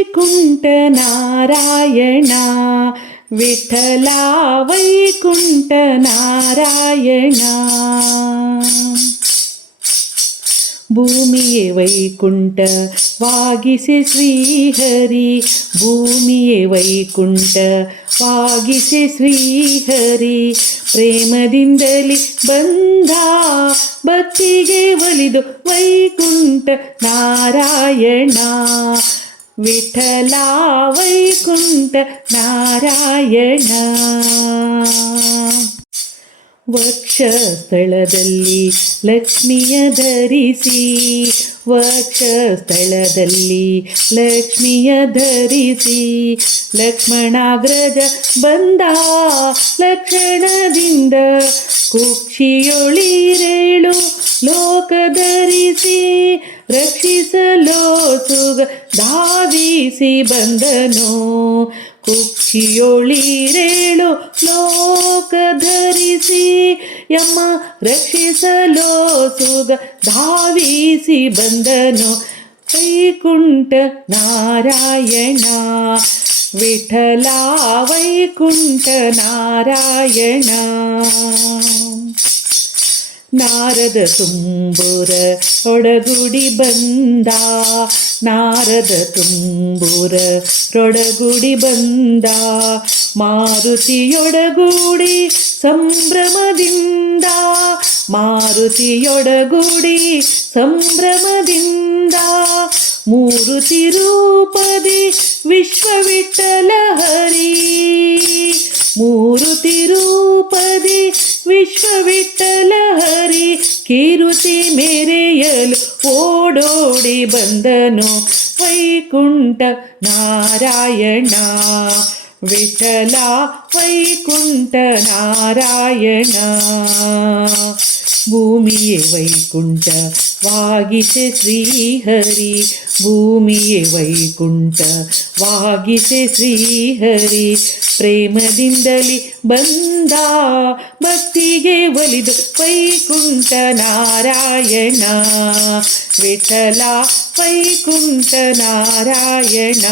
ವೈಕುಂಠ ನಾರಾಯಣ ವಿಠಲ ವೈಕುಂಠ ನಾರಾಯಣ. ಭೂಮಿಯೇ ವೈಕುಂಠವಾಗಿಸೆ ಶ್ರೀಹರಿ, ಭೂಮಿಯೇ ವೈಕುಂಠವಾಗಿಸೆ ಶ್ರೀಹರಿ. ಪ್ರೇಮದಿಂದಲೇ ಬಂದ ಭಕ್ತಿಗೆ ಒಲಿದು ವೈಕುಂಠ ನಾರಾಯಣ ವಿಠಲ ವೈಕುಂಠ ನಾರಾಯಣ. ವಕ್ಷಸ್ಥಳದಲ್ಲಿ ಲಕ್ಷ್ಮಿಯ ಧರಿಸಿ, ವಕ್ಷಸ್ಥಳದಲ್ಲಿ ಲಕ್ಷ್ಮಿಯ ಧರಿಸಿ, ಲಕ್ಷ್ಮಣಾಗ್ರಜ ಬಂದ ಲಕ್ಷಣದಿಂದ, ಕುಕ್ಷಿಯೊಳಿರೇಳು ಲೋಕ ಧರಿಸಿ, ರಕ್ಷಿಸಲೋ ಸುಗ ಧಾವಿಸಿ ಬಂದನೋ. ಕುಕ್ಷಿಯೊಳಿರೇಳು ಲೋಕ ಧರಿಸಿ ಯಮ್ಮ ರಕ್ಷಿಸಲೋ ಸುಗ ಧಾವಿಸಿ ಬಂದನು. ವೈಕುಂಠ ನಾರಾಯಣ ವಿಠಲ ವೈಕುಂಠ ನಾರಾಯಣ. ನಾರದ ತುಂಬುರ ಒಡಗುಡಿ ಬಂದ, ನಾರದ ತುಂಬುರ ರೊಡಗುಡಿ ಬಂದ, ಮಾರುತಿಯೊಡಗೂಡಿ ಸಂಭ್ರಮದಿಂದ, ಮಾರುತಿಯೊಡಗೂಡಿ ಸಂಭ್ರಮದಿಂದ. ಮೂರುತಿ ರೂಪದಿ ವಿಶ್ವವಿಠಲ ಹರಿ, ಮೂರುತಿ ರೂಪದಿ ವಿಶ್ವವಿಠಲ ಹರಿ. ಕಿರುತಿ ಮೆರೆಯಲು ಓಡೋಡಿ ಬಂದನು ವೈಕುಂಠ ನಾರಾಯಣ ವಿಠಲ ವೈಕುಂಠ ನಾರಾಯಣ. ಭೂಮಿಯೇ ವೈಕುಂಠವಾಗಿಸೆ ಶ್ರೀಹರಿ, ಭೂಮಿಯೇ ವೈಕುಂಠವಾಗಿಸೆ ಶ್ರೀಹರಿ. ಪ್ರೇಮದಿಂದಲೇ ಬಂದ ಭಕ್ತಿಗೆ ಒಲಿದು ವೈಕುಂಠ ನಾರಾಯಣ ವಿಠಲ ವೈಕುಂಠ ನಾರಾಯಣ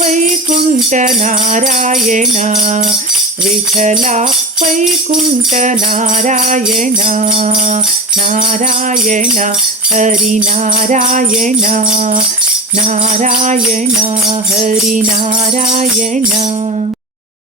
ವೈಕುಂಠ ನಾರಾಯಣ ವಿಠಲ ವೈಕುಂಠ ನಾರಾಯಣ ನಾರಾಯಣ ಹರಿ ನಾರಾಯಣ ನಾರಾಯಣ ಹರಿ ನಾರಾಯಣ.